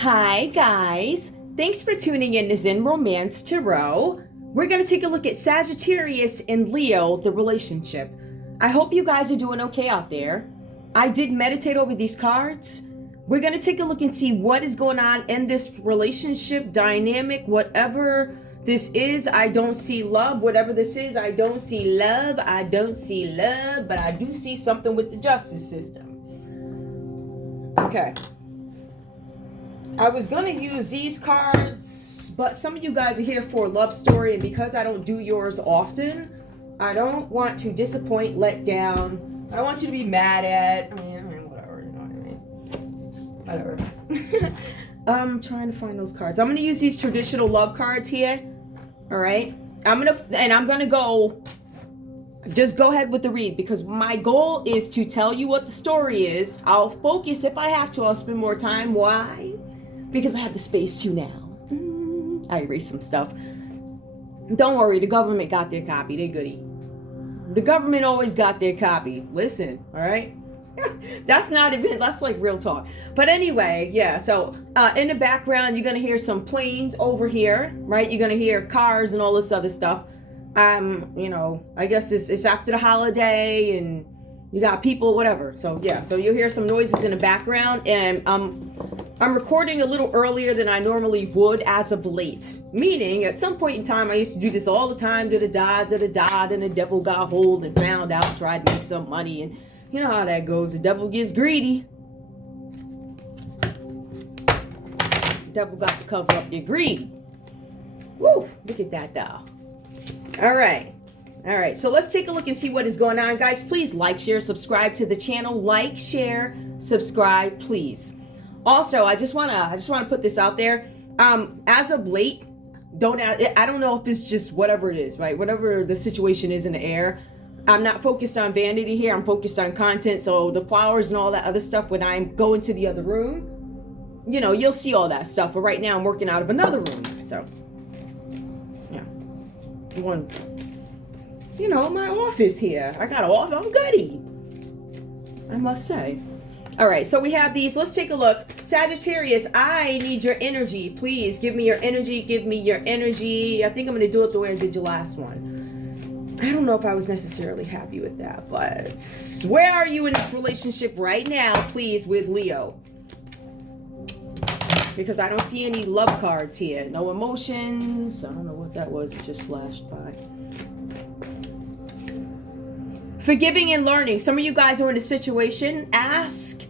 Hi guys, thanks for tuning in to Zen Romance Tarot. We're going to take a look at Sagittarius and Leo, the relationship. I hope you guys are doing okay out there. I did meditate over these cards. We're going to take a look and see what is going on in this relationship dynamic. Whatever this is, I don't see love. Whatever this is, I don't see love. I don't see love, but I do see something with the justice system. Okay. I was going to use these cards, but some of you guys are here for a love story, and because I don't do yours often, I don't want to disappoint, let down. I don't want you to be mad at. Whatever, you know what I mean? Whatever. I'm trying to find those cards. I'm going to use these traditional love cards here. All right? I'm going to go, just go ahead with the read, because my goal is to tell you what the story is. I'll focus if I have to. I'll spend more time. Why? Because I have the space to now. I erased some stuff. Don't worry, the government got their copy. They're goody. The government always got their copy. Listen, all right? That's like real talk. But anyway, yeah, so in the background, you're going to hear some planes over here, right? You're going to hear cars and all this other stuff. I guess it's after the holiday and you got people, whatever. So yeah, so you'll hear some noises in the background, and I'm recording a little earlier than I normally would as of late. Meaning, at some point in time, I used to do this all the time, da-da-da, da-da-da, then the devil got hold and found out, tried to make some money, and you know how that goes. The devil gets greedy. The devil got to cover up their greed. Woo, look at that now. All right, so let's take a look and see what is going on. Guys, please like, share, subscribe to the channel. Like, share, subscribe, please. Also, I just want to put this out there. As of late, I don't know if it's just whatever it is, right? Whatever the situation is in the air. I'm not focused on vanity here. I'm focused on content. So the flowers and all that other stuff, when I go into the other room, you know, you'll see all that stuff. But right now I'm working out of another room. So, yeah. My office here. I got off. I'm goody, I must say. All right, so we have these. Let's take a look. Sagittarius, I need your energy. Please give me your energy. Give me your energy. I think I'm going to do it the way I did your last one. I don't know if I was necessarily happy with that, but where are you in this relationship right now, please, with Leo? Because I don't see any love cards here. No emotions. I don't know what that was. It just flashed by. Forgiving and learning. Some of you guys are in a situation. As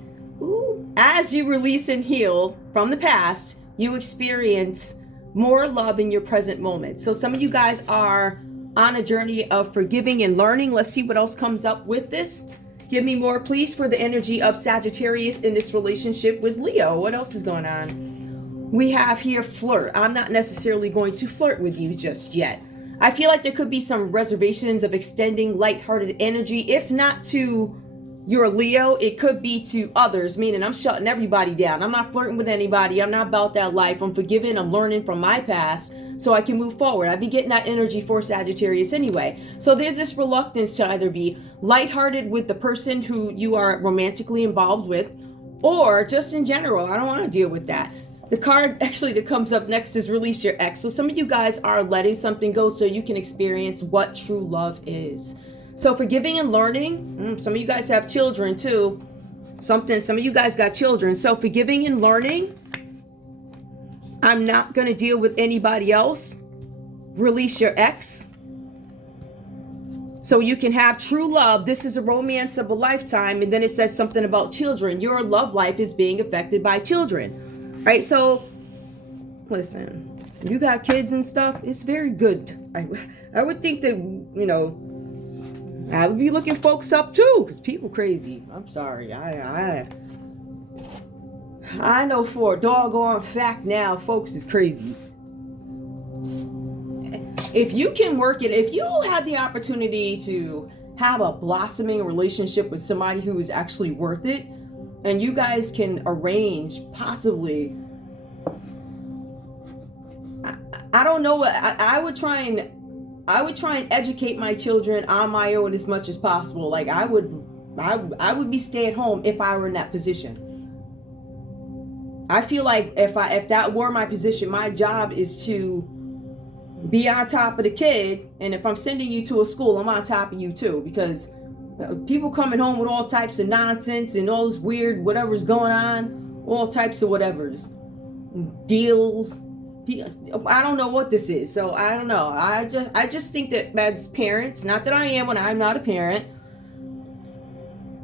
you release and heal from the past, you experience more love in your present moment. So some of you guys are on a journey of forgiving and learning. Let's see what else comes up with this. Give me more, please, for the energy of Sagittarius in this relationship with Leo. What else is going on? We have here flirt. I'm not necessarily going to flirt with you just yet. I feel like there could be some reservations of extending lighthearted energy, if not to your Leo, it could be to others, meaning I'm shutting everybody down. I'm not flirting with anybody. I'm not about that life. I'm forgiving. I'm learning from my past so I can move forward. I've been getting that energy for Sagittarius anyway. So there's this reluctance to either be lighthearted with the person who you are romantically involved with, or just in general, I don't want to deal with that. The card actually that comes up next is release your ex. So some of you guys are letting something go so you can experience what true love is. So forgiving and learning, some of you guys have children too. Some of you guys got children. So forgiving and learning, I'm not going to deal with anybody else. Release your ex so you can have true love. This is a romance of a lifetime. And then it says something about children. Your love life is being affected by children. Right, so listen, you got kids and stuff, it's very good. I would think that, I would be looking folks up too, because people crazy. I'm sorry. I know for a doggone fact now, folks is crazy. If you can work it, if you have the opportunity to have a blossoming relationship with somebody who is actually worth it, and you guys can arrange possibly, I don't know, I would try and educate my children on my own as much as possible. Like I would be stay at home if I were in that position. I feel like if that were my position, my job is to be on top of the kid, and if I'm sending you to a school, I'm on top of you too, because people coming home with all types of nonsense and all this weird whatever's going on, all types of whatever's deals. I don't know what this is, so I don't know. I just think that as parents, not that I am when I'm not a parent,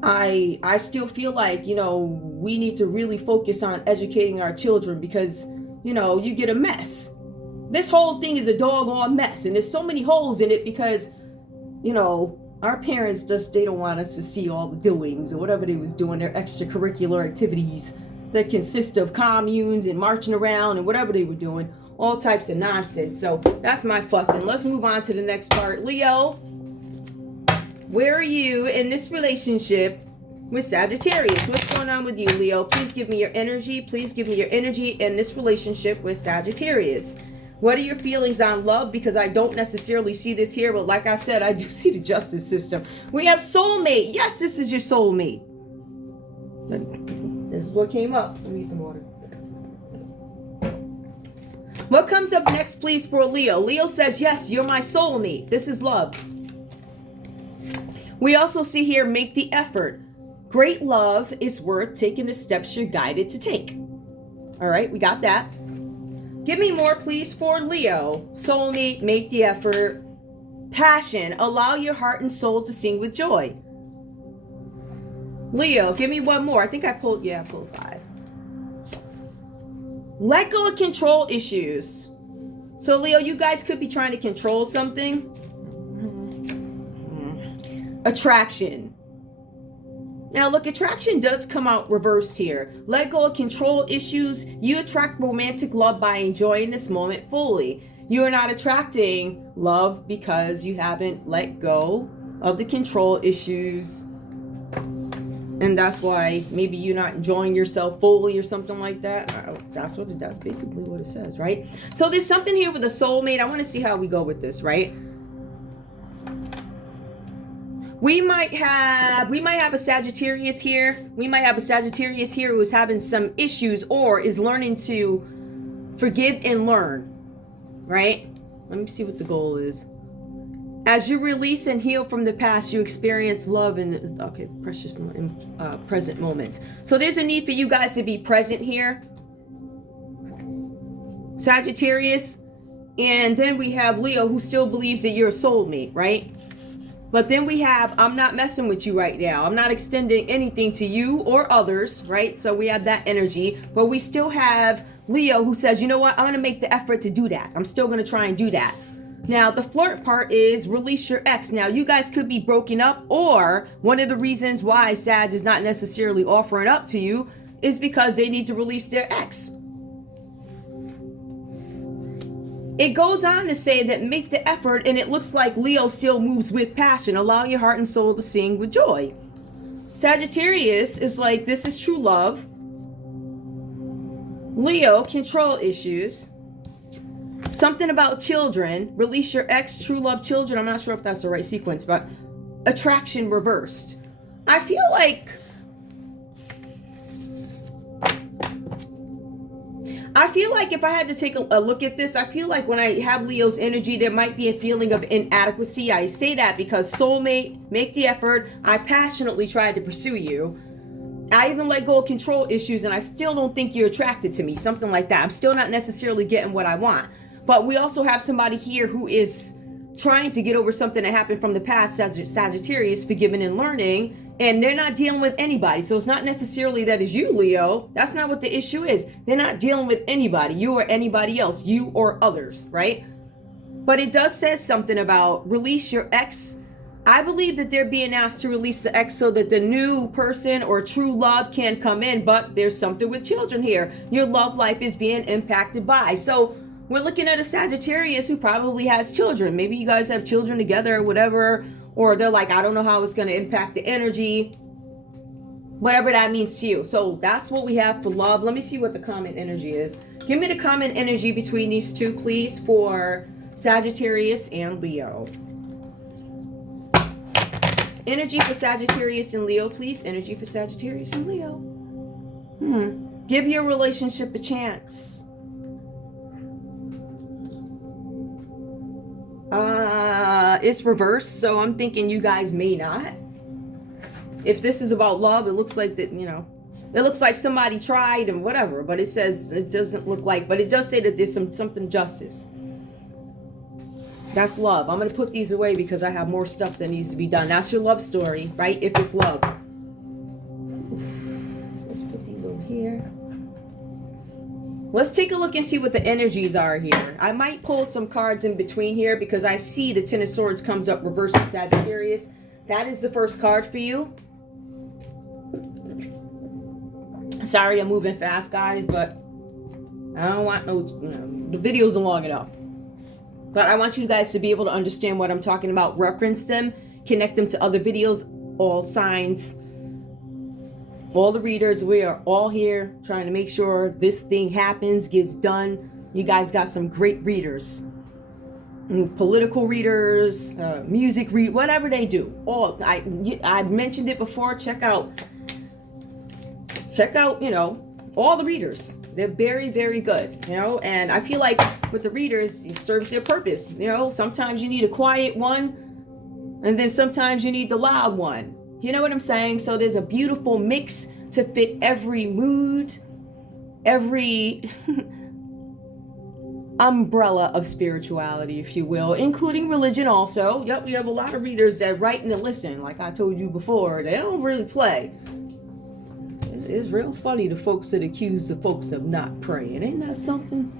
I still feel like, you know, we need to really focus on educating our children, because, you know, you get a mess. This whole thing is a doggone mess, and there's so many holes in it because, you know, our parents they don't want us to see all the doings or whatever they was doing, their extracurricular activities that consist of communes and marching around and whatever they were doing, all types of nonsense. So that's my fuss. And let's move on to the next part. Leo, where are you in this relationship with Sagittarius? What's going on with you, Leo? Please give me your energy. Please give me your energy in this relationship with Sagittarius. What are your feelings on love? Because I don't necessarily see this here, but like I said, I do see the justice system. We have soulmate. Yes, this is your soulmate. This is what came up. Let me need some water. What comes up next, please, for Leo? Leo says, yes, you're my soulmate. This is love. We also see here, make the effort. Great love is worth taking the steps you're guided to take. All right, we got that. Give me more, please, for Leo. Soulmate, make the effort. Passion, allow your heart and soul to sing with joy. Leo, give me one more. I think I pulled 5. Let go of control issues. So Leo, you guys could be trying to control something. Attraction. Now look, attraction does come out reversed here. Let go of control issues. You attract romantic love by enjoying this moment fully. You are not attracting love because you haven't let go of the control issues. And that's why maybe you're not enjoying yourself fully or something like that. That's basically what it says, right? So there's something here with a soulmate. I want to see how we go with this, right? We might have a Sagittarius here. We might have a Sagittarius here who is having some issues or is learning to forgive and learn, right? Let me see what the goal is. As you release and heal from the past, you experience love in precious present moments. So there's a need for you guys to be present here, Sagittarius. And then we have Leo, who still believes that you're a soulmate, right? But then we have, I'm not messing with you right now. I'm not extending anything to you or others, right? So we have that energy. But we still have Leo, who says, you know what? I'm going to make the effort to do that. I'm still going to try and do that. Now, the flirt part is release your ex. Now, you guys could be broken up, or one of the reasons why Sag is not necessarily offering up to you is because they need to release their ex. It goes on to say that make the effort, and it looks like Leo still moves with passion. Allow your heart and soul to sing with joy. Sagittarius is like, this is true love. Leo, control issues. Something about children. Release your ex, true love, children. I'm not sure if that's the right sequence, but attraction reversed. I feel like if I had to take a look at this, I feel like when I have Leo's energy, there might be a feeling of inadequacy. I say that because soulmate, make the effort. I passionately tried to pursue you. I even let go of control issues, and I still don't think you're attracted to me. Something like that. I'm still not necessarily getting what I want. But we also have somebody here who is trying to get over something that happened from the past, Sagittarius, forgiving and learning, and they're not dealing with anybody. So it's not necessarily that it's you, Leo. That's not what the issue is. They're not dealing with anybody, you or anybody else, you or others, right? But it does say something about release your ex. I believe that they're being asked to release the ex so that the new person or true love can come in, but there's something with children here. Your love life is being impacted by. So we're looking at a Sagittarius who probably has children. Maybe you guys have children together or whatever, or they're like, I don't know how it's going to impact the energy, whatever that means to you. So that's what we have for love. Let me see what the common energy is. Give me the common energy between these two, please, for Sagittarius and Leo. Energy for Sagittarius and Leo, please. Energy for Sagittarius and Leo. Give your relationship a chance. It's reversed, so I'm thinking you guys may not. If this is about love, it looks like that, you know, it looks like somebody tried and whatever, but it says it doesn't look like, but it does say that there's something justice. That's love. I'm going to put these away because I have more stuff that needs to be done. That's your love story, right? If it's love. Let's put these over here. Let's take a look and see what the energies are here. I might pull some cards in between here because I see the Ten of Swords comes up reversed for Sagittarius. That is the first card for you. Sorry, I'm moving fast, guys, but I don't want no, you know, the videos are long enough. But I want you guys to be able to understand what I'm talking about, reference them, connect them to other videos, all signs. All the readers, we are all here trying to make sure this thing happens, gets done. You guys got some great readers. Political readers, music read, whatever they do. I've mentioned it before. Check out, you know, all the readers. They're very, very good, you know, and I feel like with the readers, it serves their purpose. You know, sometimes you need a quiet one, and then sometimes you need the loud one. You know what I'm saying? So there's a beautiful mix to fit every mood, every umbrella of spirituality, if you will, including religion also. Yep, we have a lot of readers that write and listen. Like I told you before, they don't really play. It's real funny, the folks that accuse the folks of not praying. Ain't that something?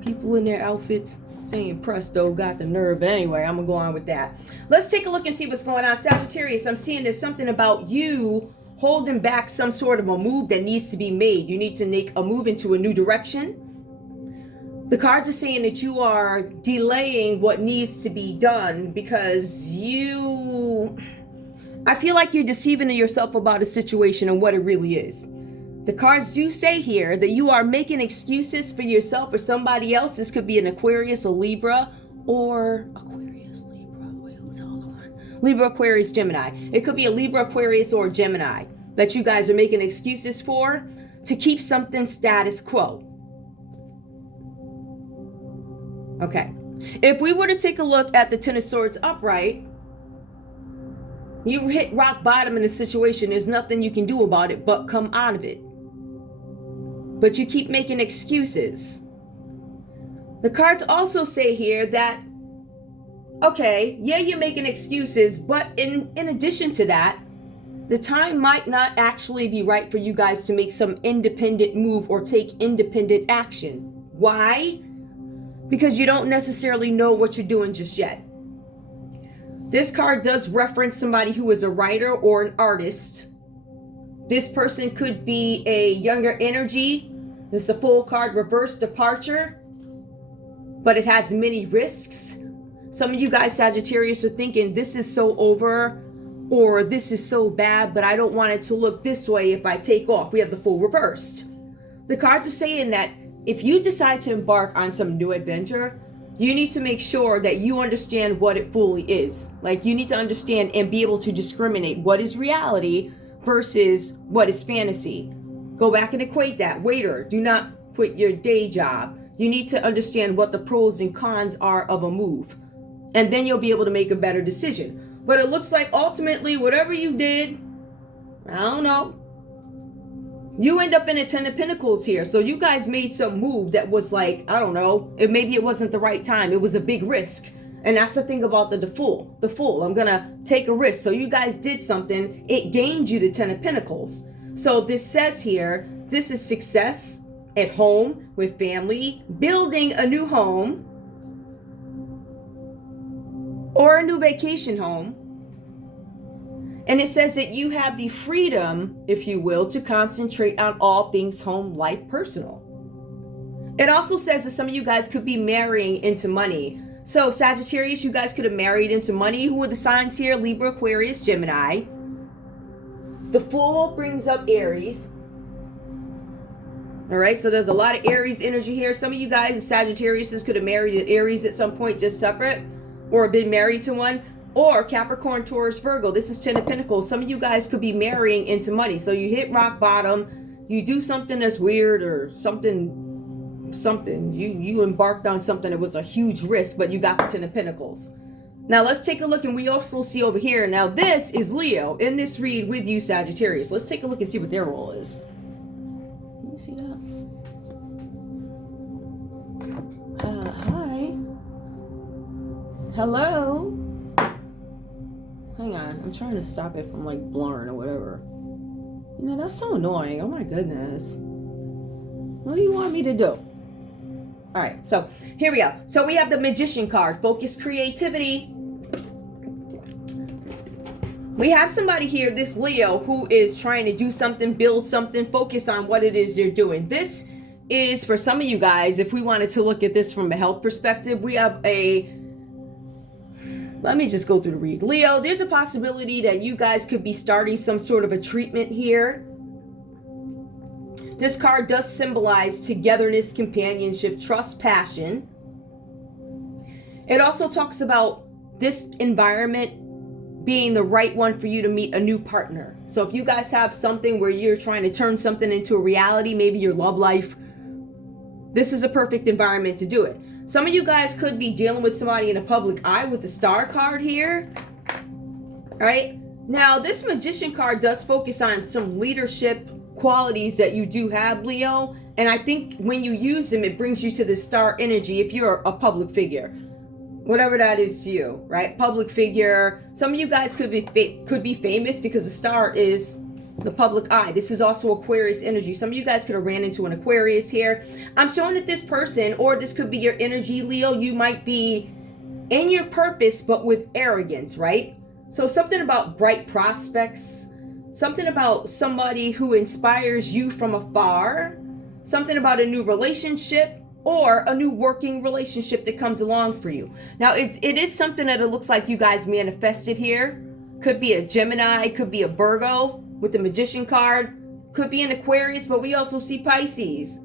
People in their outfits saying presto got the nerve. But anyway, I'm gonna go on with that. Let's take a look and see what's going on. Sagittarius, I'm seeing there's something about you holding back some sort of a move that needs to be made. You need to make a move into a new direction. The cards are saying that you are delaying what needs to be done because I feel like you're deceiving yourself about a situation and what it really is. The cards do say here that you are making excuses for yourself or somebody else. This could be an Aquarius, a Libra, or Aquarius, Libra. Wait, who's the other one? Libra, Aquarius, Gemini. It could be a Libra, Aquarius, or Gemini that you guys are making excuses for to keep something status quo. Okay. If we were to take a look at the Ten of Swords upright, you hit rock bottom in a situation. There's nothing you can do about it but come out of it. But you keep making excuses. The cards also say here that, okay, yeah, you're making excuses, but in addition to that, the time might not actually be right for you guys to make some independent move or take independent action. Why? Because you don't necessarily know what you're doing just yet. This card does reference somebody who is a writer or an artist. This person could be a younger energy. This is a full card, reverse departure, but it has many risks. Some of you guys, Sagittarius, are thinking this is so over or this is so bad, but I don't want it to look this way if I take off. We have the full reversed. The cards are saying that if you decide to embark on some new adventure, you need to make sure that you understand what it fully is. Like you need to understand and be able to discriminate what is reality versus what is fantasy. Go back and equate that. Waiter, do not quit your day job. You need to understand what the pros and cons are of a move. And then you'll be able to make a better decision. But it looks like ultimately whatever you did, I don't know, you end up in a Ten of Pentacles here. So you guys made some move that was like, I don't know, maybe it wasn't the right time. It was a big risk. And that's the thing about the fool. The fool, I'm going to take a risk. So you guys did something. It gained you the Ten of Pentacles. So this says here, this is success at home with family, building a new home or a new vacation home. And it says that you have the freedom, if you will, to concentrate on all things home, life, personal. It also says that some of you guys could be marrying into money. So Sagittarius, you guys could have married into money. Who are the signs here? Libra, Aquarius, Gemini. The Fool brings up Aries. All right, so there's a lot of Aries energy here. Some of you guys, the Sagittariuses, could have married an Aries at some point just separate or been married to one. Or Capricorn, Taurus, Virgo. This is Ten of Pentacles. Some of you guys could be marrying into money. So you hit rock bottom. you do something that's weird or something. You embarked on something that was a huge risk, but you got the Ten of Pentacles. Now let's take a look, and we also see over here. Now this is Leo in this read with you, Sagittarius. Let's take a look and see what their role is. Can you see that? Hi. Hello. Hang on, I'm trying to stop it from like blurring or whatever. You know, that's so annoying. Oh my goodness. What do you want me to do? All right, so here we go. So we have the Magician card, focus creativity. We have somebody here, this Leo, who is trying to do something, build something, focus on what it is you're doing. This is for some of you guys, if we wanted to look at this from a health perspective, we have let me just go through the read. Leo, there's a possibility that you guys could be starting some sort of a treatment here. This card does symbolize togetherness, companionship, trust, passion. It also talks about this environment being the right one for you to meet a new partner. So if you guys have something where you're trying to turn something into a reality, maybe your love life, this is a perfect environment to do it. Some of you guys could be dealing with somebody in a public eye with the Star card here. All right. Now, this Magician card does focus on some leadership qualities that you do have, Leo, and I think when you use them, it brings you to the star energy if you're a public figure, whatever that is to you, right? Public figure. Some of you guys could be famous because the star is the public eye. This is also Aquarius energy. Some of you guys could have ran into an Aquarius here. I'm showing that this person, or this could be your energy, Leo, you might be in your purpose but with arrogance, right? So something about bright prospects, something about somebody who inspires you from afar, something about a new relationship or a new working relationship that comes along for you. Now, it is something that it looks like you guys manifested here. Could be a Gemini, could be a Virgo with the Magician card, could be an Aquarius, but we also see Pisces.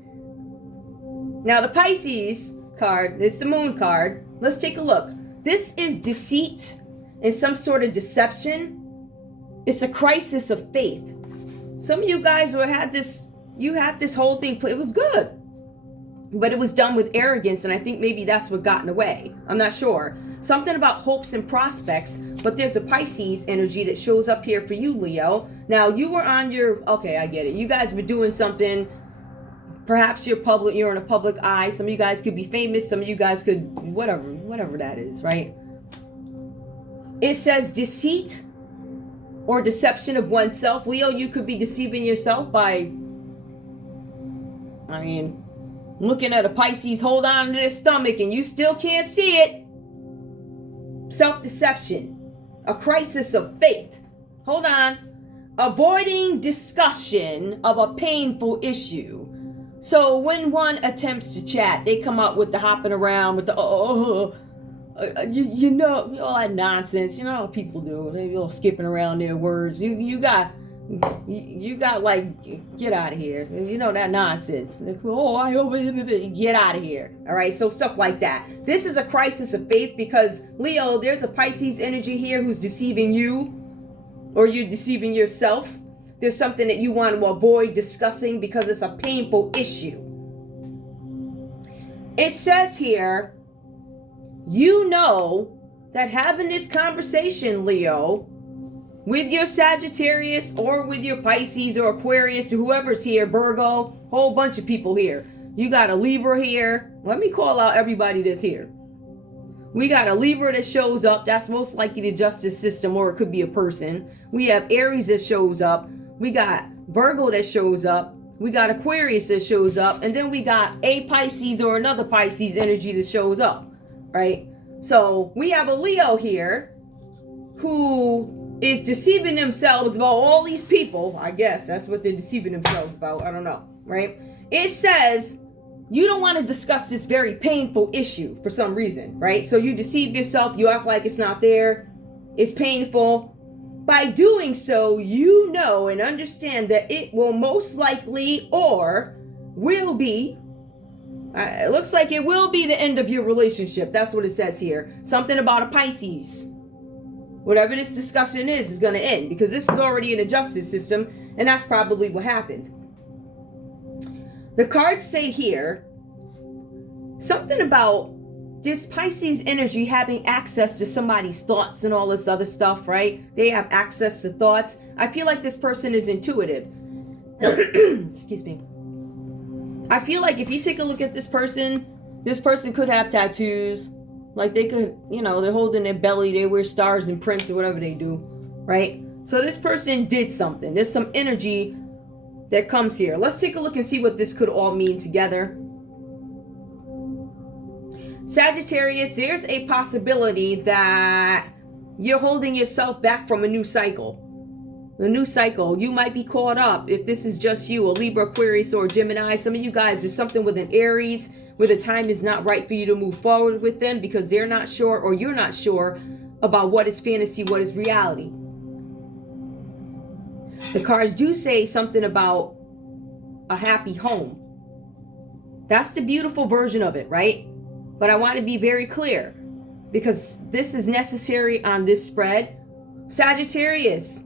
Now, the Pisces card is the Moon card. Let's take a look. This is deceit and some sort of deception. It's a crisis of faith. Some of you guys had this whole thing, it was good, but it was done with arrogance, and I think maybe that's what got in the way. I'm not sure. Something about hopes and prospects, but there's a Pisces energy that shows up here for you, Leo. Now, you were on your, okay, I get it. You guys were doing something, perhaps you're in a public eye. Some of you guys could be famous. Some of you guys could, whatever that is, right? It says deceit or deception of oneself. Leo, you could be deceiving yourself by, looking at a Pisces hold on to their stomach and you still can't see it. Self-deception, a crisis of faith. Hold on. Avoiding discussion of a painful issue. So when one attempts to chat, they come up with the hopping around with the all that nonsense. You know how people do. They all skipping around their words. You got like, get out of here. You know that nonsense. Get out of here. All right. So stuff like that. This is a crisis of faith because, Leo, there's a Pisces energy here who's deceiving you, or you're deceiving yourself. There's something that you want to avoid discussing because it's a painful issue. It says here, you know that having this conversation, Leo, with your Sagittarius or with your Pisces or Aquarius or whoever's here, Virgo, whole bunch of people here. You got a Libra here. Let me call out everybody that's here. We got a Libra that shows up. That's most likely the justice system, or it could be a person. We have Aries that shows up. We got Virgo that shows up. We got Aquarius that shows up. And then we got a Pisces or another Pisces energy that shows up, right? So we have a Leo here who is deceiving themselves about all these people. I guess that's what they're deceiving themselves about. I don't know, right? It says you don't want to discuss this very painful issue for some reason, right? So you deceive yourself. You act like it's not there. It's painful. By doing so, you know and understand that it will most likely or will be, it looks like it will be the end of your relationship. That's what it says here. Something about a Pisces. Whatever this discussion is going to end, because this is already in a justice system, and that's probably what happened. The cards say here something about this Pisces energy having access to somebody's thoughts and all this other stuff, right? They have access to thoughts. I feel like this person is intuitive. Excuse me. I feel like if you take a look at this person could have tattoos. Like they could, you know, they're holding their belly, they wear stars and prints or whatever they do, right? So this person did something. There's some energy that comes here. Let's take a look and see what this could all mean together. Sagittarius, there's a possibility that you're holding yourself back from a new cycle. The new cycle, you might be caught up, if this is just you, a Libra, Aquarius, or Gemini. Some of you guys, there's something with an Aries where the time is not right for you to move forward with them because they're not sure, or you're not sure about what is fantasy, what is reality. The cards do say something about a happy home. That's the beautiful version of it, right? But I want to be very clear because this is necessary on this spread. Sagittarius,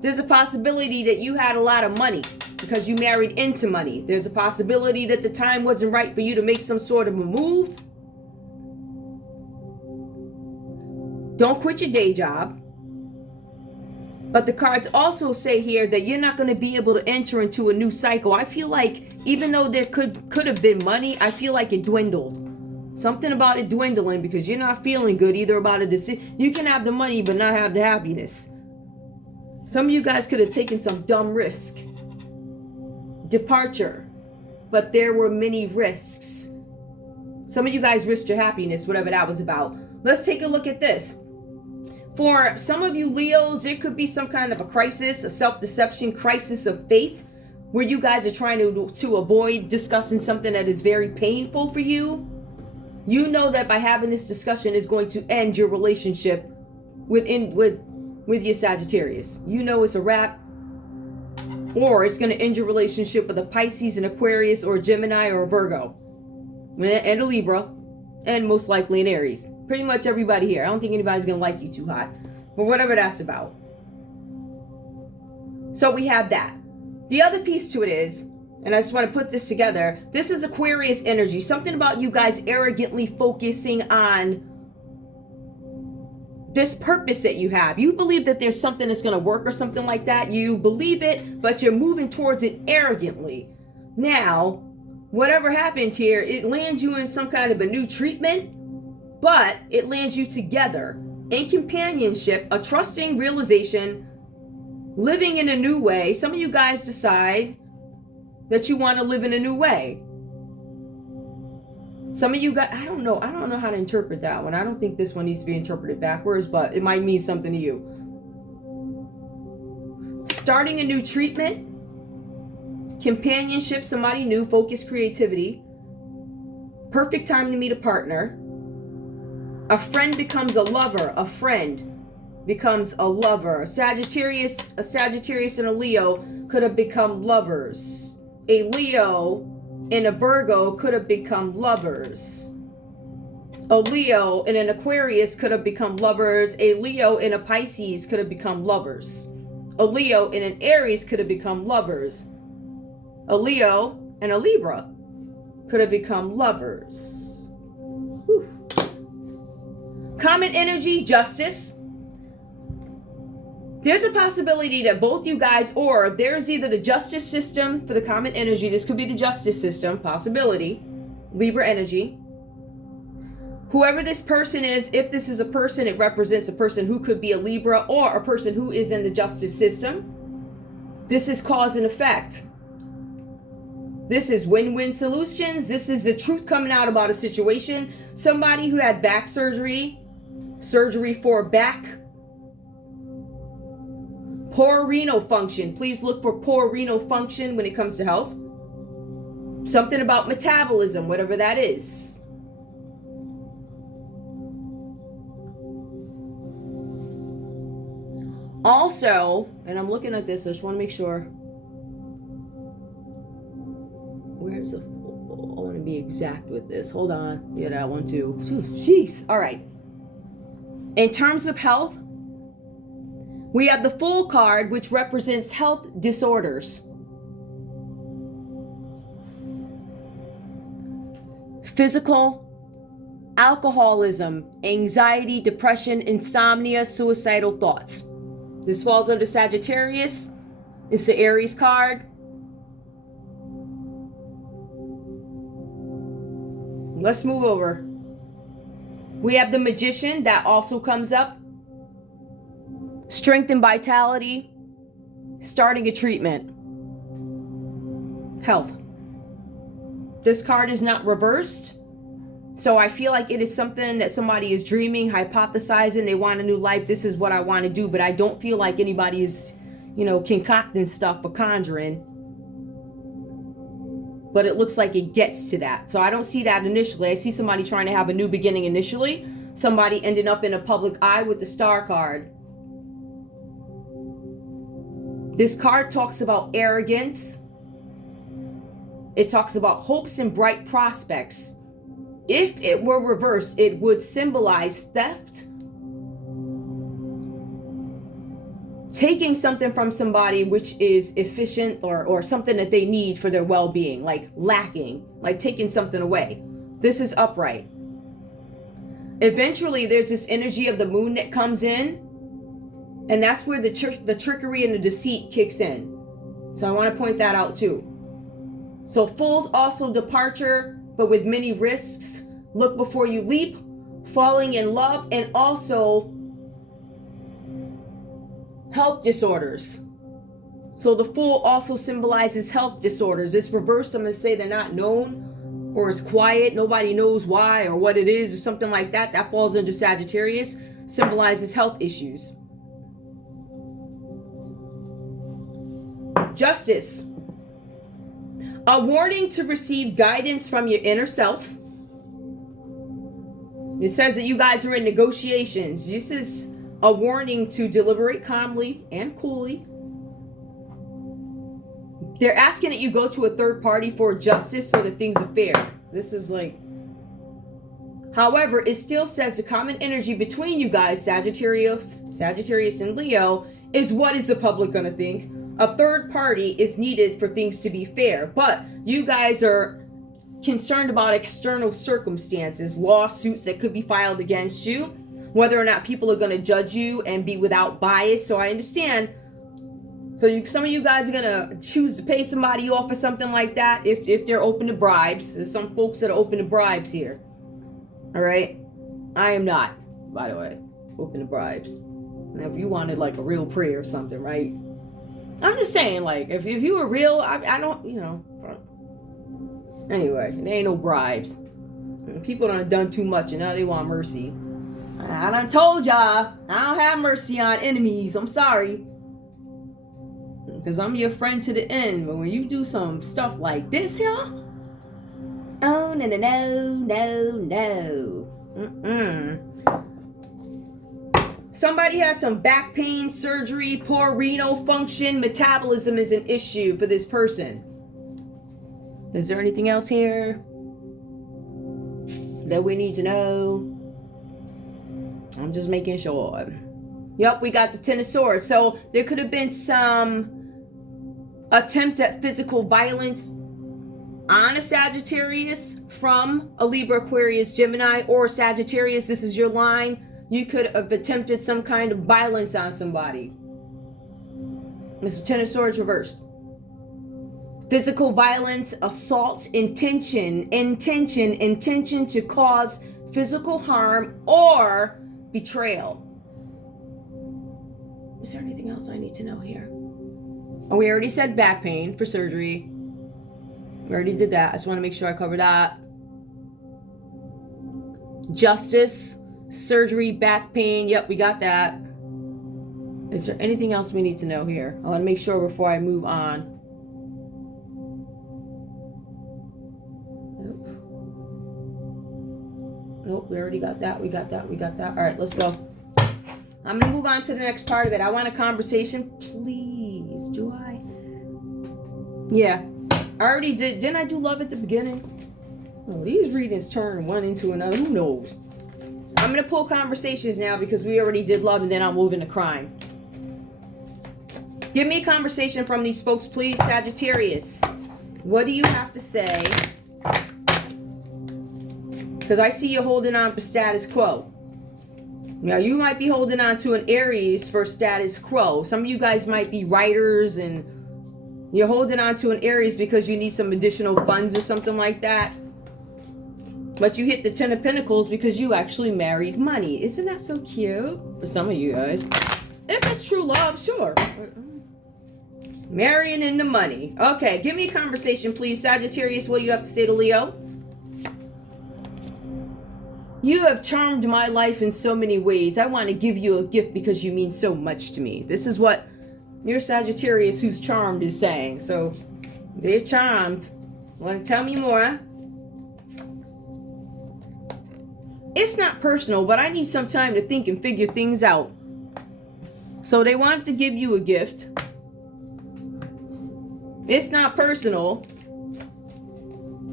there's a possibility that you had a lot of money because you married into money. There's a possibility that the time wasn't right for you to make some sort of a move. Don't quit your day job. But the cards also say here that you're not going to be able to enter into a new cycle. I feel like even though there could have been money, I feel like it dwindled. Something about it dwindling because you're not feeling good either about a decision. You can have the money but not have the happiness. Some of you guys could have taken some dumb risk. Departure. But there were many risks. Some of you guys risked your happiness, whatever that was about. Let's take a look at this. For some of you Leos, it could be some kind of a crisis, a self-deception, crisis of faith, where you guys are trying to avoid discussing something that is very painful for you. You know that by having this discussion is going to end your relationship with your Sagittarius. You know it's a wrap. Or it's going to end your relationship with a Pisces, an Aquarius, or a Gemini, or a Virgo. And a Libra. And most likely an Aries. Pretty much everybody here. I don't think anybody's going to like you too hot. But whatever that's about. So we have that. The other piece to it is, and I just want to put this together, this is Aquarius energy. Something about you guys arrogantly focusing on this purpose that you have. You believe that there's something that's going to work or something like that. You believe it, but you're moving towards it arrogantly. Now, whatever happened here, it lands you in some kind of a new treatment, but it lands you together in companionship, a trusting realization, living in a new way. Some of you guys decide that you want to live in a new way. Some of you guys, I don't know how to interpret that one. I don't think this one needs to be interpreted backwards, but it might mean something to you. Starting a new treatment, companionship, somebody new, focus, creativity, perfect time to meet a partner. A friend becomes a lover. A friend becomes a lover. A Sagittarius and a Leo could have become lovers. A Leo and a Virgo could have become lovers. A Leo and an Aquarius could have become lovers. A Leo and a Pisces could have become lovers. A Leo and an Aries could have become lovers. A Leo and a Libra could have become lovers. Whew. Common energy, justice. There's a possibility that both you guys, or there's either the justice system for the common energy. This could be the justice system, possibility. Libra energy. Whoever this person is, if this is a person, it represents a person who could be a Libra or a person who is in the justice system. This is cause and effect. This is win-win solutions. This is the truth coming out about a situation. Somebody who had back surgery for back, poor renal function. Please look for poor renal function when it comes to health. Something about metabolism, whatever that is. Also, and I'm looking at this, I just want to make sure. Where's the, I want to be exact with this. Hold on. Yeah, that one too. Jeez. All right. In terms of health, we have the Fool card, which represents health disorders. physical, alcoholism, anxiety, depression, insomnia, suicidal thoughts. This falls under Sagittarius. It's the Aries card. Let's move over. We have the Magician. That also comes up. Strength and vitality. Starting a treatment. Health. This card is not reversed. So I feel like it is something that somebody is dreaming, hypothesizing. They want a new life. This is what I want to do. But I don't feel like anybody is, concocting stuff or conjuring. But it looks like it gets to that. So I don't see that initially. I see somebody trying to have a new beginning initially. Somebody ending up in a public eye with the Star card. This card talks about arrogance. It talks about hopes and bright prospects. If it were reversed, it would symbolize theft. Taking something from somebody which is efficient or something that they need for their well-being, like lacking, like taking something away. This is upright. Eventually, there's this energy of the moon that comes in, and that's where the trickery and the deceit kicks in. So I want to point that out too. So Fool's also departure, but with many risks. Look before you leap, falling in love, and also health disorders. So the Fool also symbolizes health disorders. It's reversed. I'm going to say they're not known, or it's quiet. Nobody knows why or what it is or something like that. That falls under Sagittarius. Symbolizes health issues. Justice. A warning to receive guidance from your inner self. It says that you guys are in negotiations. This is a warning to deliberate calmly and coolly. They're asking that you go to a third party for justice so that things are fair. This is like... However, it still says the common energy between you guys, Sagittarius and Leo, is what is the public going to think? A third party is needed for things to be fair. But you guys are concerned about external circumstances, lawsuits that could be filed against you, whether or not people are going to judge you and be without bias. So I understand. So some of you guys are going to choose to pay somebody off or something like that if they're open to bribes. There's some folks that are open to bribes here. All right. I am not, by the way, open to bribes. Now, if you wanted like a real prayer or something, right? I'm just saying, like, if you were real, I don't, Anyway, there ain't no bribes. People done too much and now they want mercy. I done told y'all, I don't have mercy on enemies. I'm sorry. Because I'm your friend to the end. But when you do some stuff like this here, oh, no. Somebody has some back pain, surgery, poor renal function, metabolism is an issue for this person. Is there anything else here that we need to know? I'm just making sure. Yep, we got the Ten of Swords. So there could have been some attempt at physical violence on a Sagittarius from a Libra, Aquarius, Gemini, or Sagittarius. This is your line. You could have attempted some kind of violence on somebody. This is Ten of Swords reversed. Physical violence, assault, intention to cause physical harm or betrayal. Is there anything else I need to know here? Oh, we already said back pain for surgery. We already did that. I just want to make sure I cover that. Justice, surgery, back pain. Yep, we got that. Is there anything else we need to know here? I want to make sure before I move on. Nope, we already got that. We got that. All right, let's go. I'm going to move on to the next part of it. I want a conversation. Please, do I? Yeah, I already did. Didn't I do love at the beginning? Oh, these readings turn one into another. Who knows? I'm going to pull conversations now because we already did love and then I'm moving to crime. Give me a conversation from these folks, please, Sagittarius. What do you have to say Because I see you holding on for status quo. Now, you might be holding on to an Aries for status quo. Some of you guys might be writers and you're holding on to an Aries because you need some additional funds or something like that. But you hit the 10 of Pentacles because you actually married money. Isn't that so cute? For some of you guys. If it's true love, sure. Marrying into money. Okay, give me a conversation, please. Sagittarius, what do you have to say to Leo? You have charmed my life in so many ways. I want to give you a gift because you mean so much to me. This is what your Sagittarius who's charmed is saying. So, they're charmed. Want to tell me more? It's not personal, but I need some time to think and figure things out. So, they want to give you a gift. It's not personal.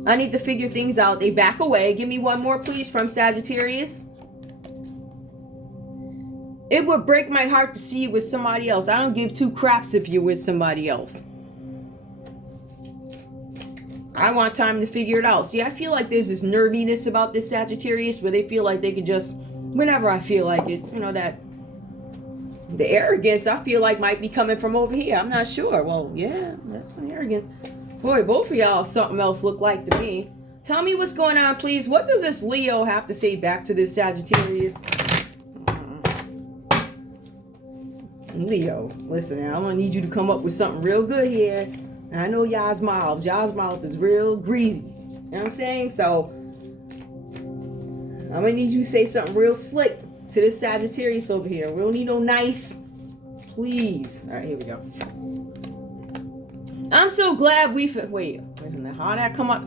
I need to figure things out. They back away. Give me one more, please, from Sagittarius. It would break my heart to see you with somebody else. I don't give two craps if you're with somebody else. I want time to figure it out. See, I feel like there's this nerviness about this Sagittarius where they feel like they can just, whenever I feel like it, you know, that the arrogance I feel like might be coming from over here. I'm not sure. Well, yeah, that's some arrogance. Boy, both of y'all something else look like to me. Tell me what's going on, please. What does this Leo have to say back to this Sagittarius? Leo, listen, I'm gonna need you to come up with something real good here. I know y'all's mouth is real greedy. You know what I'm saying? So, I'm gonna need you to say something real slick to this Sagittarius over here. We don't need no nice. Please. All right, here we go. I'm so glad we... Wait a minute. How'd that come up?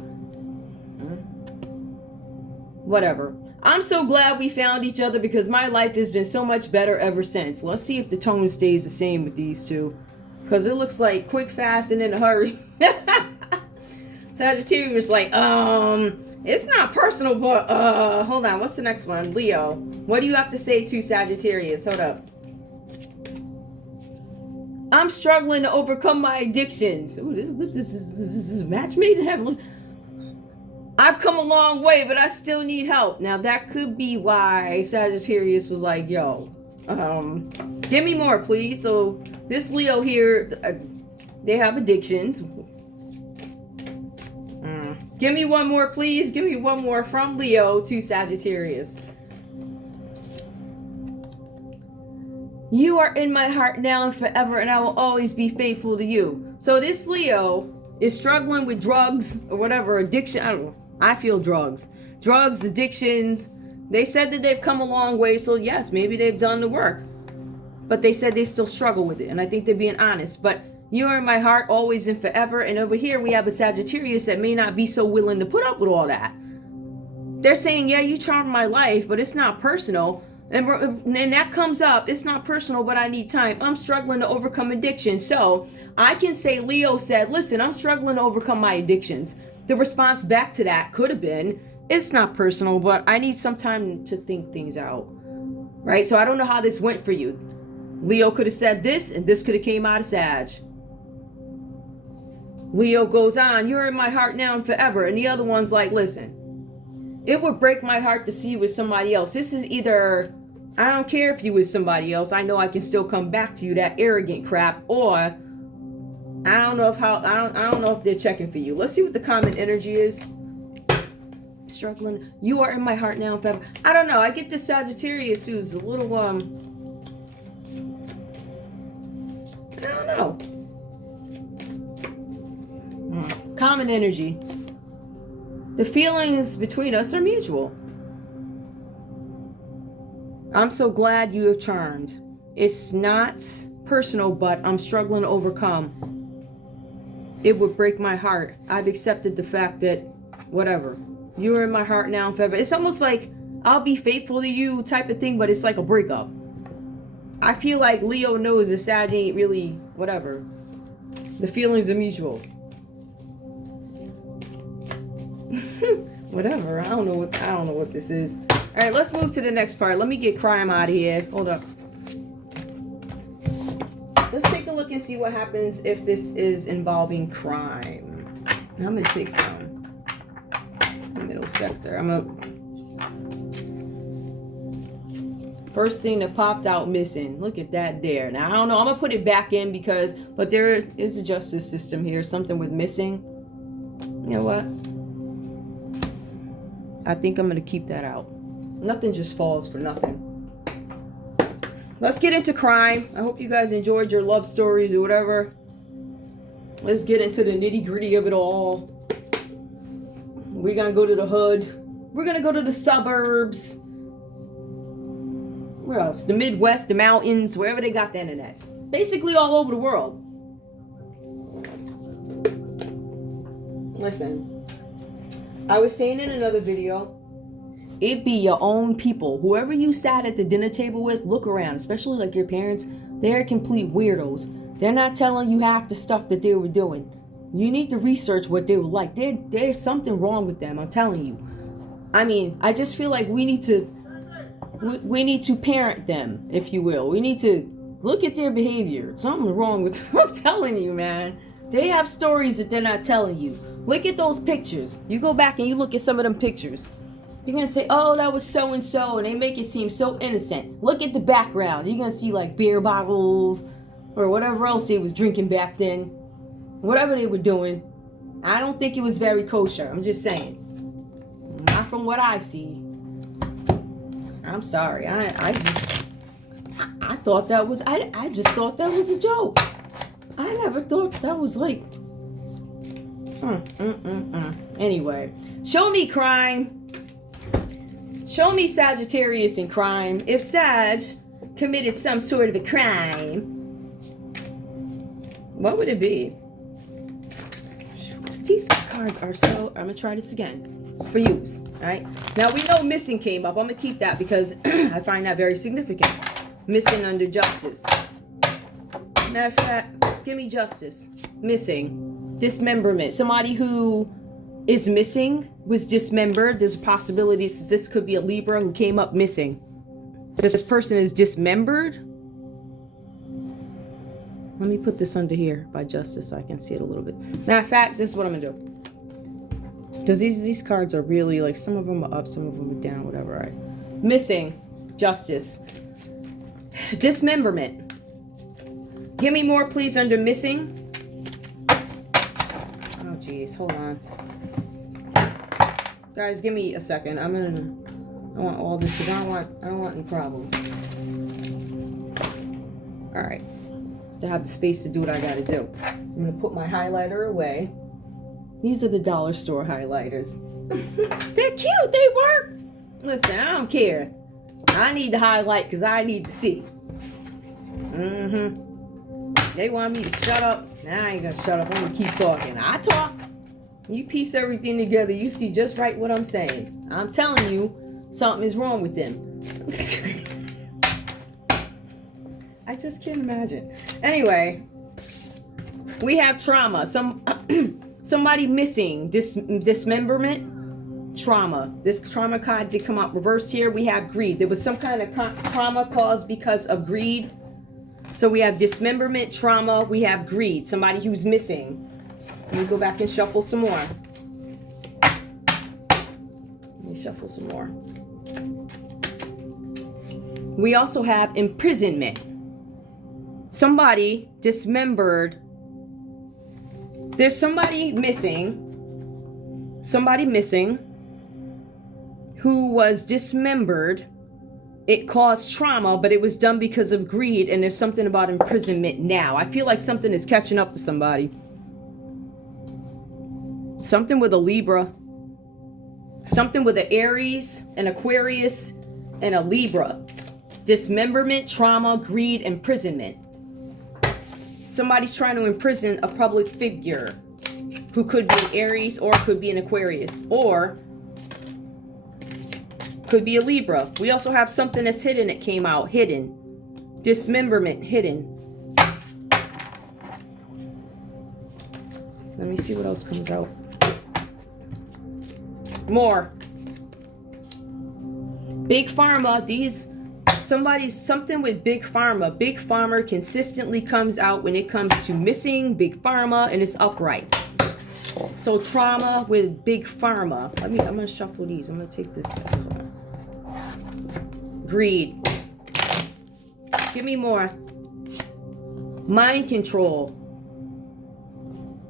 Whatever. I'm so glad we found each other because my life has been so much better ever since. Let's see if the tone stays the same with these two. Because it looks like quick, fast, and in a hurry. Sagittarius like, it's not personal, but, hold on. What's the next one? Leo. What do you have to say to Sagittarius? Hold up. I'm struggling to overcome my addictions. Ooh, this is a match made in heaven. I've come a long way, but I still need help. Now, that could be why Sagittarius was like, yo, give me more, please. So, this Leo here, they have addictions. Give me one more, please. Give me one more from Leo to Sagittarius. You are in my heart now and forever, and I will always be faithful to you. So this Leo is struggling with drugs or whatever, addiction. I don't know. I feel drugs. Drugs, addictions. They said that they've come a long way, so yes, maybe they've done the work. But they said they still struggle with it, and I think they're being honest. But you are in my heart always and forever, and over here we have a Sagittarius that may not be so willing to put up with all that. They're saying, yeah, you charmed my life, but it's not personal. And that comes up. It's not personal, but I need time. I'm struggling to overcome addiction. So I can say Leo said, listen, I'm struggling to overcome my addictions. The response back to that could have been, it's not personal, but I need some time to think things out. Right? So I don't know how this went for you. Leo could have said this, and this could have came out of Sag. Leo goes on, you're in my heart now and forever. And the other one's like, listen, it would break my heart to see you with somebody else. This is either... I don't care if you with somebody else. I know I can still come back to you, that arrogant crap. Or I don't know if they're checking for you. Let's see what the common energy is. Struggling. You are in my heart now and forever. I don't know. I get this Sagittarius who's a little I don't know. Common energy. The feelings between us are mutual. I'm so glad you have charmed. It's not personal, but I'm struggling to overcome. It would break my heart. I've accepted the fact that, whatever. You are in my heart now and forever. It's almost like I'll be faithful to you type of thing, but it's like a breakup. I feel like Leo knows that Sag ain't really, whatever. The feelings are mutual. Whatever. I don't know what this is. All right, let's move to the next part. Let me get crime out of here. Hold up. Let's take a look and see what happens if this is involving crime. I'm going to take the middle sector. I'm going to First thing that popped out missing. Look at that there. Now, I don't know. I'm going to put it back in because, but there is a justice system here. Something with missing. You know what? I think I'm going to keep that out. Nothing just falls for nothing. Let's get into crime. I hope you guys enjoyed your love stories or whatever. Let's get into the nitty gritty of it all. We're going to go to the hood. We're going to go to the suburbs. Where else? The Midwest, the mountains, wherever they got the internet. Basically all over the world. Listen, I was saying in another video, it be your own people. Whoever you sat at the dinner table with, look around, especially like your parents. They're complete weirdos. They're not telling you half the stuff that they were doing. You need to research what they were like. There's something wrong with them, I'm telling you. I mean, I just feel like we need to parent them, if you will. We need to look at their behavior. Something wrong with them. I'm telling you, man. They have stories that they're not telling you. Look at those pictures. You go back and you look at some of them pictures. You're going to say, oh, that was so-and-so, and they make it seem so innocent. Look at the background. You're going to see like beer bottles or whatever else they was drinking back then. Whatever they were doing. I don't think it was very kosher. I'm just saying. Not from what I see. I'm sorry. I thought that was, I just thought that was a joke. I never thought that was like, Anyway, show me crime. Show me Sagittarius in crime. If Sag committed some sort of a crime, what would it be? These cards are so... I'm going to try this again for use. All right. Now, we know missing came up. I'm going to keep that because I find that very significant. Missing under justice. Matter of fact, give me justice. Missing. Dismemberment. Somebody who is missing was dismembered. There's possibilities this could be a Libra who came up missing. This person is dismembered. Let me put this under here by justice so I can see it a little bit. Matter of fact, this is what I'm gonna do. Because these cards are really like, some of them are up, some of them are down, whatever. All right. Missing. Justice. Dismemberment. Give me more, please, under missing. Oh, geez. Hold on. Guys, give me a second. I want all this because I don't want any problems. All right. To have the space to do what I got to do. I'm going to put my highlighter away. These are the dollar store highlighters. They're cute. They work. Listen, I don't care. I need to highlight because I need to see. They want me to shut up. Nah, I ain't going to shut up. I'm going to keep talking. I talk. You piece everything together. You see just right what I'm saying. I'm telling you, something is wrong with them. I just can't imagine. Anyway, we have trauma. Somebody missing. Dismemberment. Trauma. This trauma card did come out reversed here. We have greed. There was some kind of trauma caused because of greed. So we have dismemberment, trauma. We have greed. Somebody who's missing. Let me go back and shuffle some more. Let me shuffle some more. We also have imprisonment. Somebody dismembered. There's somebody missing. Somebody missing who was dismembered. It caused trauma, but it was done because of greed, and there's something about imprisonment now. I feel like something is catching up to somebody. Something with a Libra. Something with an Aries, an Aquarius, and a Libra. Dismemberment, trauma, greed, imprisonment. Somebody's trying to imprison a public figure who could be an Aries or could be an Aquarius or could be a Libra. We also have something that's hidden that came out. Hidden. Dismemberment. Hidden. Let me see what else comes out. More. Big Pharma. Something with Big Pharma. Big Pharma consistently comes out when it comes to missing, Big Pharma, and it's upright. So trauma with Big Pharma. I'm going to shuffle these. I'm going to take this. Greed. Give me more. Mind control.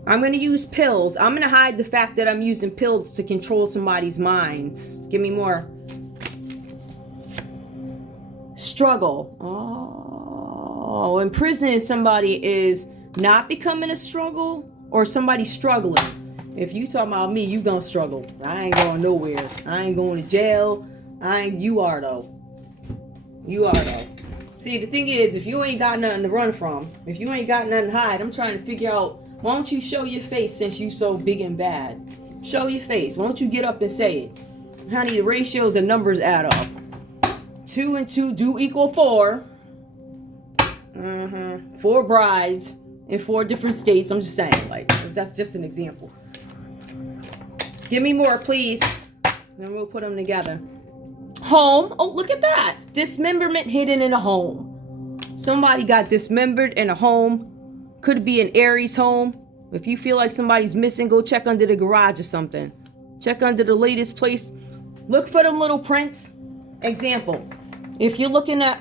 I'm going to use pills. I'm going to hide the fact that I'm using pills to control somebody's minds. Give me more. Struggle. Oh, imprisoning somebody is not becoming a struggle or somebody struggling. If you talking about me, you gonna struggle. I ain't going nowhere. I ain't going to jail. You are though. You are though. See, the thing is, if you ain't got nothing to run from, if you ain't got nothing to hide, I'm trying to figure out, why don't you show your face since you so big and bad? Show your face. Why don't you get up and say it? Honey, the ratios and numbers add up. 2 and 2 do equal 4. 4 brides in 4 different states. I'm just saying, like, that's just an example. Give me more, please. Then we'll put them together. Home. Oh, look at that. Dismemberment hidden in a home. Somebody got dismembered in a home. Could be an Aries home. If you feel like somebody's missing, go check under the garage or something. Check under the latest place. Look for them little prints. Example. If you're looking at,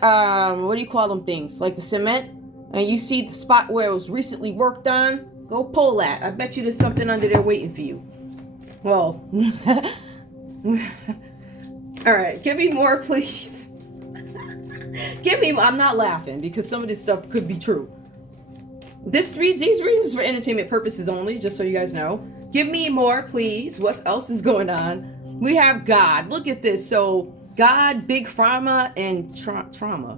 what do you call them things? Like the cement. And you see the spot where it was recently worked on. Go pull that. I bet you there's something under there waiting for you. Well. All right. Give me more, please. Give me, I'm not laughing because some of this stuff could be true. These reasons for entertainment purposes only, just so you guys know. Give me more, please. What else is going on? We have God. Look at this. So, God, Big Pharma, and trauma.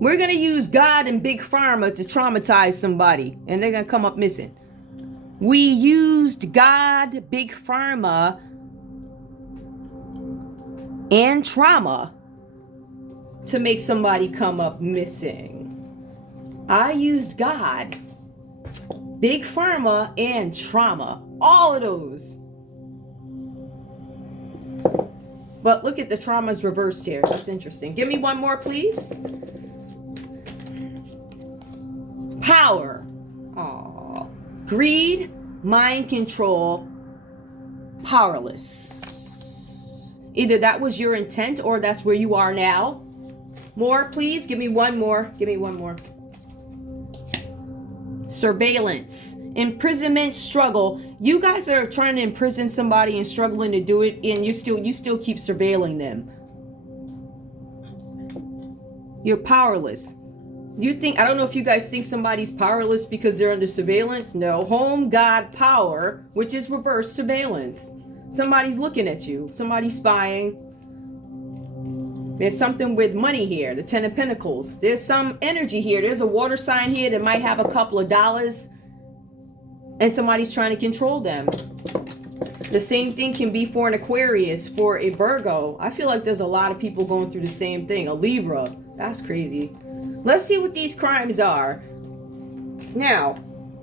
We're going to use God and Big Pharma to traumatize somebody, and they're going to come up missing. We used God, Big Pharma, and trauma to make somebody come up missing. I used God, Big Pharma, and trauma. All of those. But look at the traumas reversed here. That's interesting. Give me one more, please. Power. Aww. Greed, mind control, powerless. Either that was your intent or that's where you are now. More, please. Give me one more. Give me one more. Surveillance, imprisonment, struggle. You guys are trying to imprison somebody and struggling to do it, and you still keep surveilling them. You're powerless. You think, I don't know if you guys think somebody's powerless because they're under surveillance. No. Home, God, power, which is reverse surveillance. Somebody's looking at you. Somebody's spying. There's something with money here, the 10 of Pentacles. There's some energy here. There's a water sign here that might have a couple of dollars, and somebody's trying to control them. The same thing can be for an Aquarius, for a Virgo. I feel like there's a lot of people going through the same thing. A Libra. That's crazy. Let's see what these crimes are. Now,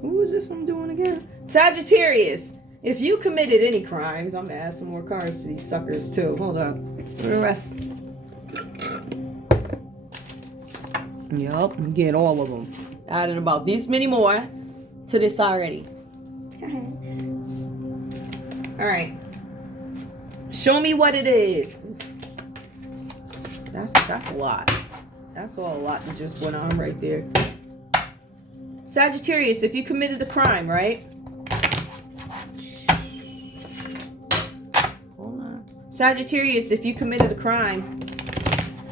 who is this I'm doing again? Sagittarius. If you committed any crimes, I'm going to add some more cards to these suckers too. Hold on. For the rest. Yup, I'm getting all of them. Adding about this many more to this already. Alright. Show me what it is. That's a lot. That's all a lot that just went on right there. Sagittarius, if you committed a crime, right? Hold on. Sagittarius, if you committed a crime,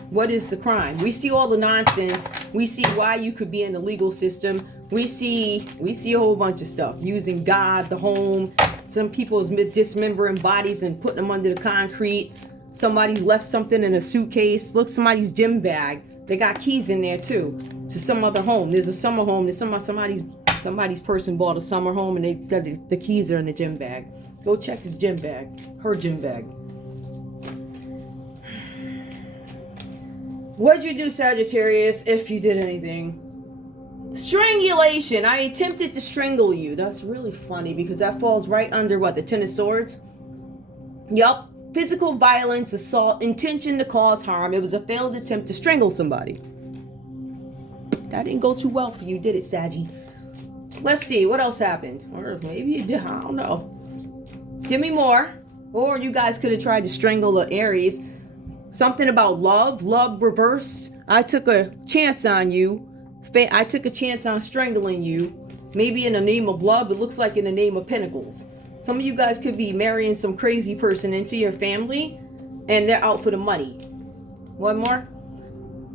what is the crime? We see all the nonsense. We see why you could be in the legal system. We see a whole bunch of stuff. Using God, the home. Some people's dismembering bodies and putting them under the concrete. Somebody's left something in a suitcase. Look, somebody's gym bag. They got keys in there too to some other home. There's a summer home. There's somebody's person bought a summer home and they got the keys are in the gym bag. Go check his gym bag. Her gym bag. What'd you do, Sagittarius, if you did anything? Strangulation. I attempted to strangle you. That's really funny because that falls right under what? The 10 of Swords? Yup. Physical violence, assault, intention to cause harm. It was a failed attempt to strangle somebody. That didn't go too well for you, did it, Saggy? Let's see. What else happened? Or maybe it did. I don't know. Give me more. Or you guys could have tried to strangle the Aries. Something about love reverse. I took a chance on you. I took a chance on strangling you. Maybe in the name of love, it looks like in the name of pentacles. Some of you guys could be marrying some crazy person into your family, and they're out for the money. One more.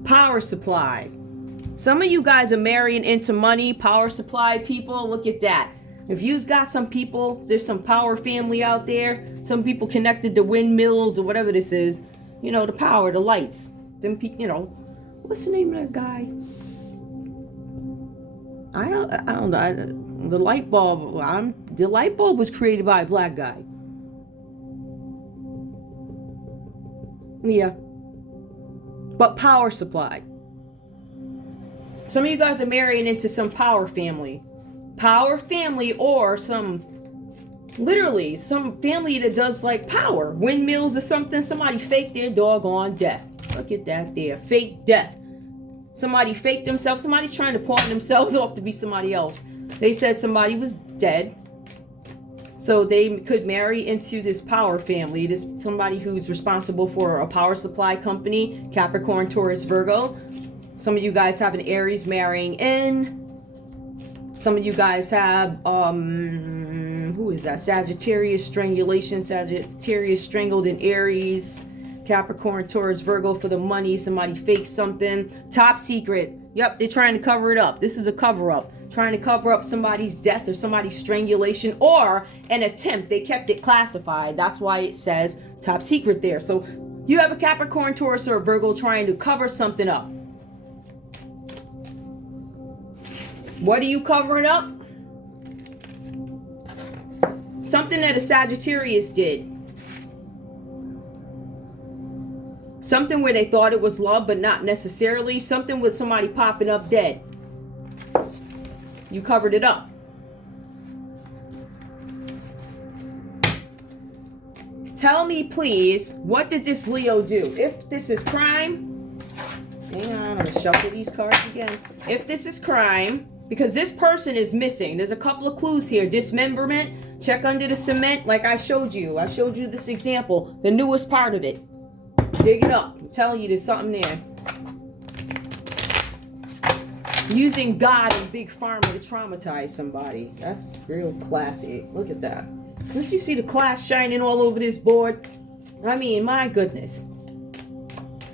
Power supply. Some of you guys are marrying into money, power supply people. Look at that. If you've got some people, there's some power family out there. Some people connected to windmills or whatever this is. You know, the power, the lights. Them people, you know. What's the name of that guy? I don't know. The light bulb. The light bulb was created by a black guy. Yeah. But power supply. Some of you guys are marrying into some power family. Power family, or literally some family that does like power. Windmills or something. Somebody faked their doggone death. Look at that there. Fake death. Somebody faked themselves. Somebody's trying to pawn themselves off to be somebody else. They said somebody was dead, so they could marry into this power family. This somebody who's responsible for a power supply company. Capricorn, Taurus, Virgo. Some of you guys have an Aries marrying in. Some of you guys have who is that? Sagittarius strangulation. Sagittarius strangled in Aries. Capricorn, Taurus, Virgo for the money. Somebody faked something. Top secret. Yep, they're trying to cover it up. This is a cover-up. Trying to cover up somebody's death or somebody's strangulation or an attempt. They kept it classified. That's why it says top secret there. So you have a Capricorn, Taurus, or a Virgo trying to cover something up. What are you covering up? Something that a Sagittarius did. Something where they thought it was love, but not necessarily. Something with somebody popping up dead. You covered it up. Tell me, please, what did this Leo do? If this is crime, hang on, I'm going to shuffle these cards again. If this is crime, because this person is missing. There's a couple of clues here. Dismemberment. Check under the cement like I showed you. I showed you this example. The newest part of it. Dig it up. I'm telling you, there's something there. Using God and Big Pharma to traumatize somebody. That's real classy. Look at that. Did you see the class shining all over this board? I mean, my goodness.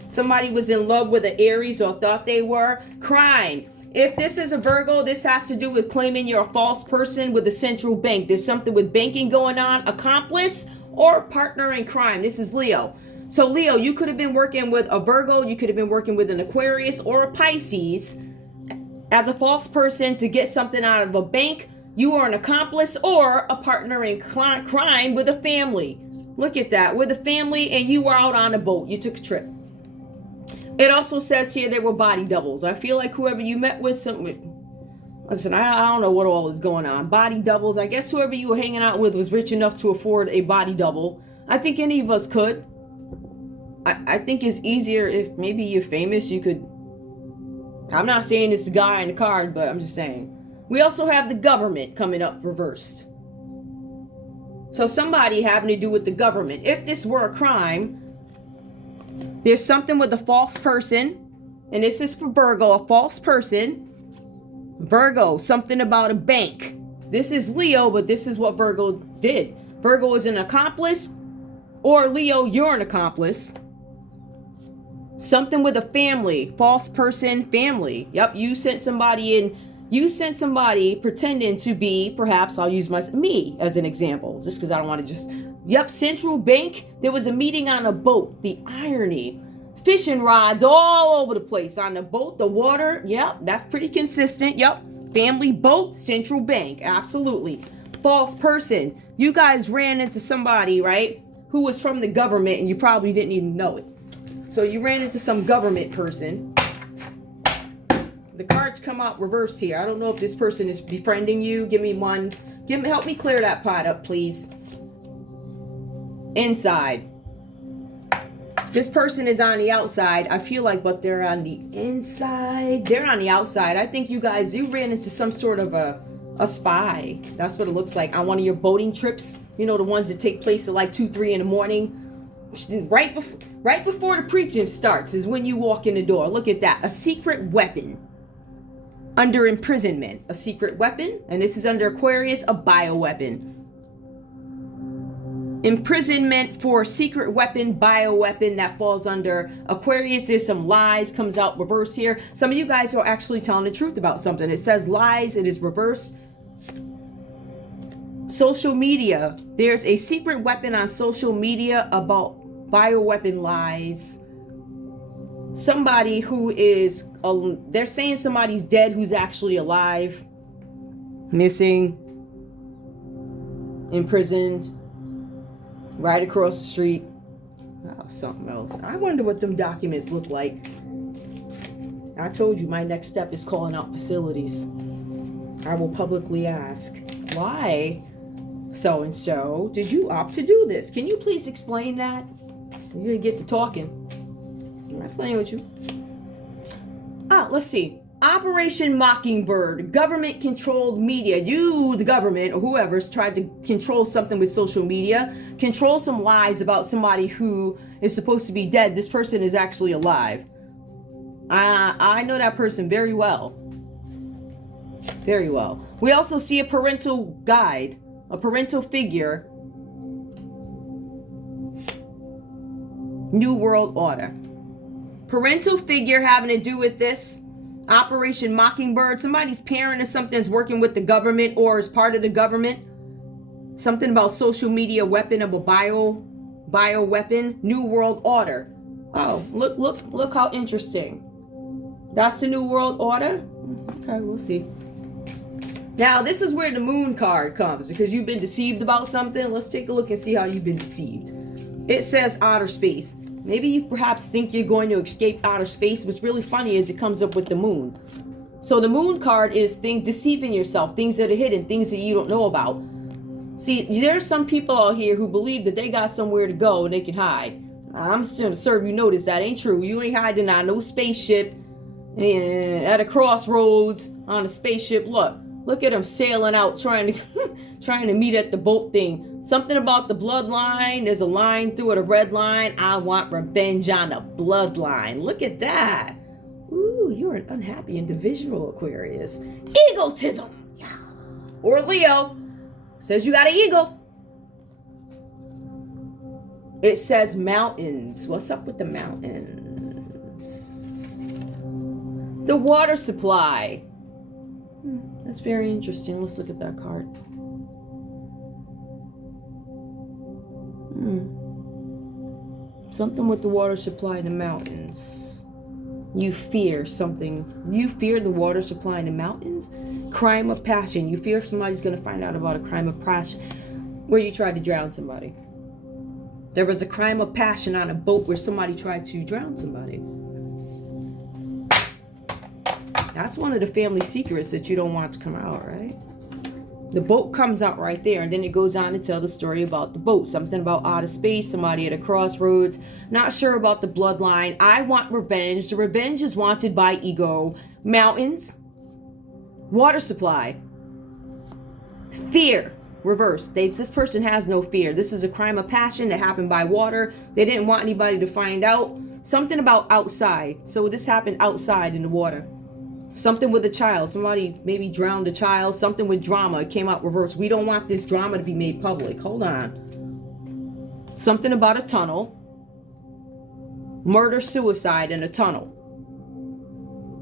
Somebody was in love with an Aries or thought they were. Crime. If this is a Virgo, this has to do with claiming you're a false person with a central bank. There's something with banking going on. Accomplice or partner in crime. This is Leo. So Leo, you could have been working with a Virgo. You could have been working with an Aquarius or a Pisces as a false person to get something out of a bank. You are an accomplice or a partner in crime with a family. Look at that. With a family, and you were out on a boat. You took a trip. It also says here they were body doubles. I feel like whoever you met with, listen, I don't know what all is going on. Body doubles. I guess whoever you were hanging out with was rich enough to afford a body double. I think any of us could. I think it's easier if maybe you're famous, you could. I'm not saying it's the guy in the card, but I'm just saying. We also have the government coming up reversed. So somebody having to do with the government. If this were a crime, there's something with a false person. And this is for Virgo, a false person. Virgo, something about a bank. This is Leo, but this is what Virgo did. Virgo is an accomplice. Or Leo, you're an accomplice. Something with a family. False person, family. Yep, you sent somebody in. You sent somebody pretending to be, perhaps, I'll use me as an example. Just because I don't want to just... Yep, central bank. There was a meeting on a boat. The irony. Fishing rods all over the place. On the boat, the water. Yep, that's pretty consistent. Yep. Family, boat, central bank. Absolutely. False person. You guys ran into somebody, right? Who was from the government and you probably didn't even know it. So you ran into some government person. The cards come out reversed here. I don't know if this person is befriending you. Give me one. Help me clear that pot up, please. Inside. This person is on the outside. I feel like, but they're on the inside. They're on the outside. I think you ran into some sort of a spy. That's what it looks like on one of your boating trips. You know, the ones that take place at like 2, 3 in the morning. Right before the preaching starts is when you walk in the door. Look at that. A secret weapon. Under imprisonment. A secret weapon. And this is under Aquarius, a bioweapon. Imprisonment for secret weapon, bioweapon, that falls under Aquarius. There's some lies, comes out reverse here. Some of you guys are actually telling the truth about something. It says lies, it is reverse. Social media. There's a secret weapon on social media about bioweapon lies. Somebody who is, they're saying somebody's dead who's actually alive. Missing. Imprisoned. Right across the street. Oh, something else. I wonder what them documents look like. I told you my next step is calling out facilities. I will publicly ask, why so-and-so did you opt to do this? Can you please explain that? You're gonna get to talking. I'm not playing with you. Let's see. Operation Mockingbird, government-controlled media. You, the government, or whoever's tried to control something with social media, control some lies about somebody who is supposed to be dead. This person is actually alive. I know that person very well. Very well. We also see a parental guide, a parental figure. New World Order. Parental figure having to do with this. Operation Mockingbird. Somebody's parent or something is working with the government or is part of the government. Something about social media weapon of a bio weapon. New World Order. Oh, look how interesting. That's the New World Order? Okay, we'll see. Now, this is where the moon card comes, because you've been deceived about something. Let's take a look and see how you've been deceived. It says outer space. Maybe you perhaps think you're going to escape outer space. What's really funny is it comes up with the moon. So the moon card is things, deceiving yourself, things that are hidden, things that you don't know about. See, there's some people out here who believe that they got somewhere to go and they can hide. I'm just going to serve you notice that ain't true. You ain't hiding on no spaceship at a crossroads on a spaceship. Look at them sailing out trying to meet at the boat thing. Something about the bloodline. There's a line through it, a red line. I want revenge on the bloodline. Look at that. Ooh, you're an unhappy individual, Aquarius. Egotism. Yeah. Or Leo. Says you got an ego. It says mountains. What's up with the mountains? The water supply. That's very interesting. Let's look at that card. Something with the water supply in the mountains. You fear something. You fear the water supply in the mountains. Crime of passion. You fear somebody's going to find out about a crime of passion where you tried to drown somebody. There was a crime of passion on a boat where somebody tried to drown somebody. That's one of the family secrets that you don't want to come out, right? The boat comes out right there, and then it goes on to tell the story about the boat. Something about outer space, somebody at a crossroads, not sure about the bloodline. I want revenge. The revenge is wanted by ego. Mountains, water supply, fear, reverse. This person has no fear. This is a crime of passion that happened by water. They didn't want anybody to find out. Something about outside. So this happened outside in the water. Something with a child. Somebody maybe drowned a child. Something with drama. It came out reverse. We don't want this drama to be made public. Hold on. Something about a tunnel. Murder, suicide in a tunnel.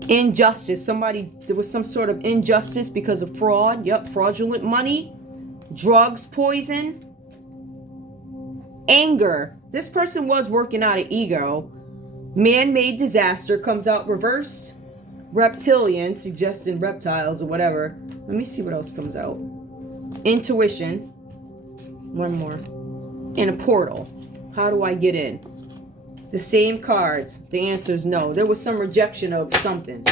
Injustice. There was some sort of injustice because of fraud. Yep, fraudulent money. Drugs, poison. Anger. This person was working out of ego. Man-made disaster comes out reversed. Reptilian, suggesting reptiles or whatever. Let me see what else comes out. Intuition. One more. And a portal. How do I get in? The same cards. The answer is no. There was some rejection of something.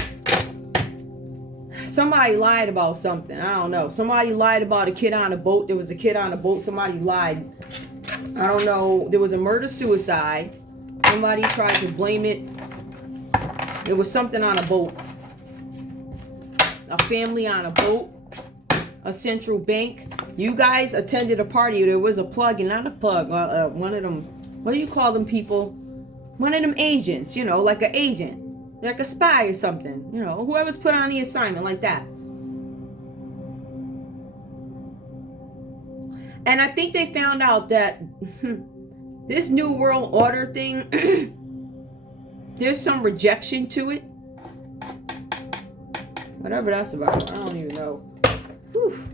Somebody lied about something. I don't know. Somebody lied about a kid on a boat. There was a kid on a boat. Somebody lied. I don't know. There was a murder-suicide. Somebody tried to blame it. There was something on a boat. A family on a boat. A central bank. You guys attended a party. There was a plug, and not a plug. One of them what do you call them people? One of them agents, you know, like an agent, like a spy or something, you know, whoever's put on the assignment like that. And I think they found out that this New World Order thing, there's some rejection to it. Whatever that's about, I don't even know. Whew.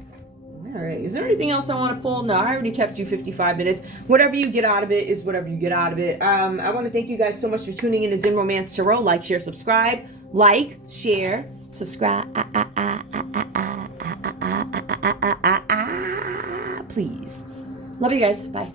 All right, is there anything else I want to pull? No, I already kept you 55 minutes. Whatever you get out of it is whatever you get out of it. I want to thank you guys so much for tuning in to Zen Romance Tarot. Like, share, subscribe. Like, share, subscribe. Please. Love you guys. Bye.